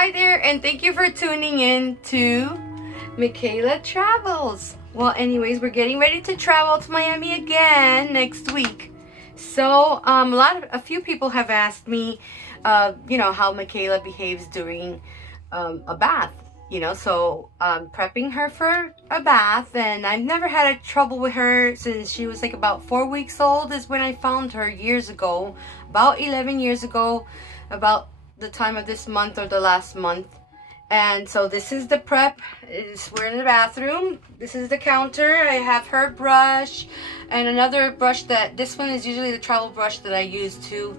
Hi there, and thank you for tuning in to Mikayla Travels. Well, anyways, we're getting ready to travel to Miami again next week. So, a few people have asked me, how Mikayla behaves during a bath. So I'm prepping her for a bath, and I've never had a trouble with her since she was like about 4 weeks old. Is when I found her years ago, about 11 years ago, about the time of this month or the last month. And so this is the prep. We're in the bathroom. This is the counter. I have her brush and another brush this one is usually the travel brush that I use to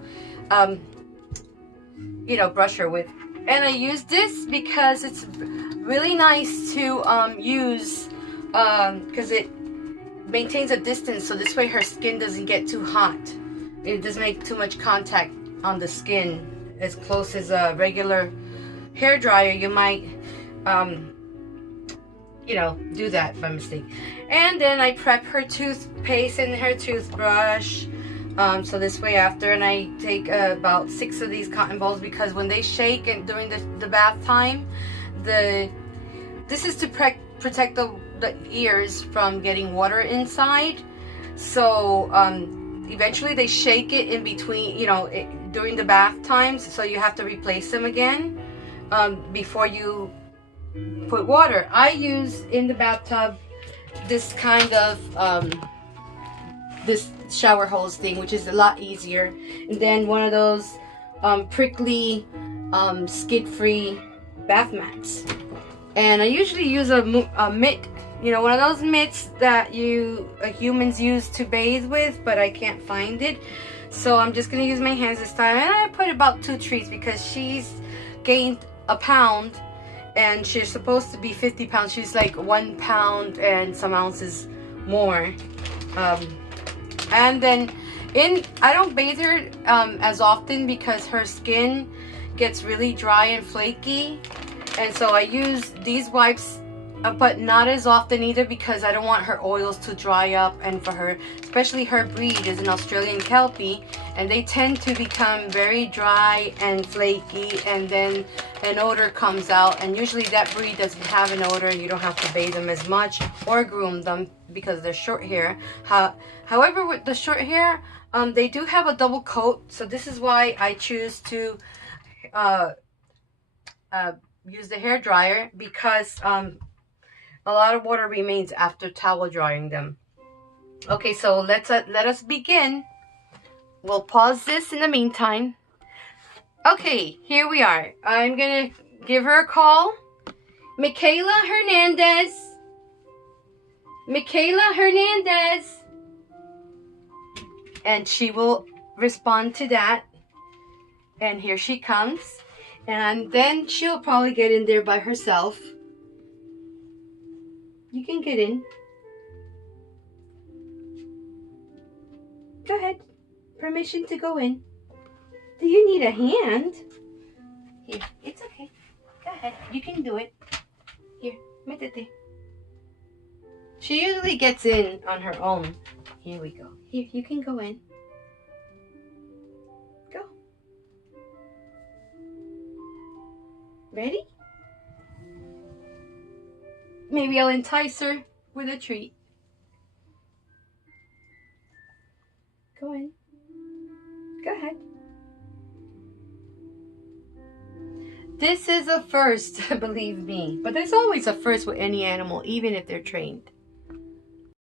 brush her with. And I use this because it's really nice to use because it maintains a distance, so this way her skin doesn't get too hot. It doesn't make too much contact on the skin, as close as a regular hair dryer. You might do that by mistake. And then I prep her toothpaste and her toothbrush, so this way after, and I take about 6 of these cotton balls, because when they shake and during the bath time, this is to protect the ears from getting water inside. So eventually they shake it in between, during the bath times, so you have to replace them again before you put water. I use in the bathtub this kind of this shower hose thing, which is a lot easier, and then one of those prickly skid-free bath mats. And I usually use a mitt, one of those mitts that humans use to bathe with, but I can't find it. So I'm just going to use my hands this time. And I put about 2 treats because she's gained a pound and she's supposed to be 50 pounds. She's like 1 pound and some ounces more. And then I don't bathe her as often because her skin gets really dry and flaky. And so I use these wipes, but not as often either, because I don't want her oils to dry up. And for her, especially her breed is an Australian Kelpie, and they tend to become very dry and flaky, and then an odor comes out. And usually that breed doesn't have an odor, and you don't have to bathe them as much or groom them because they're short hair. However, with the short hair, they do have a double coat. So this is why I choose to use the hair dryer, because a lot of water remains after towel drying them. Okay, so let us begin. We'll pause this in the meantime. Okay, here we are. I'm gonna give her a call. Mikayla Hernandez. Mikayla Hernandez. And she will respond to that. And here she comes. And then she'll probably get in there by herself. You can get in. Go ahead. Permission to go in. Do you need a hand? Here, it's okay. Go ahead. You can do it. Here, métete. She usually gets in on her own. Here we go. Here, you can go in. Go. Ready? Maybe I'll entice her with a treat. Go in. Go ahead. This is a first, believe me. But there's always a first with any animal, even if they're trained.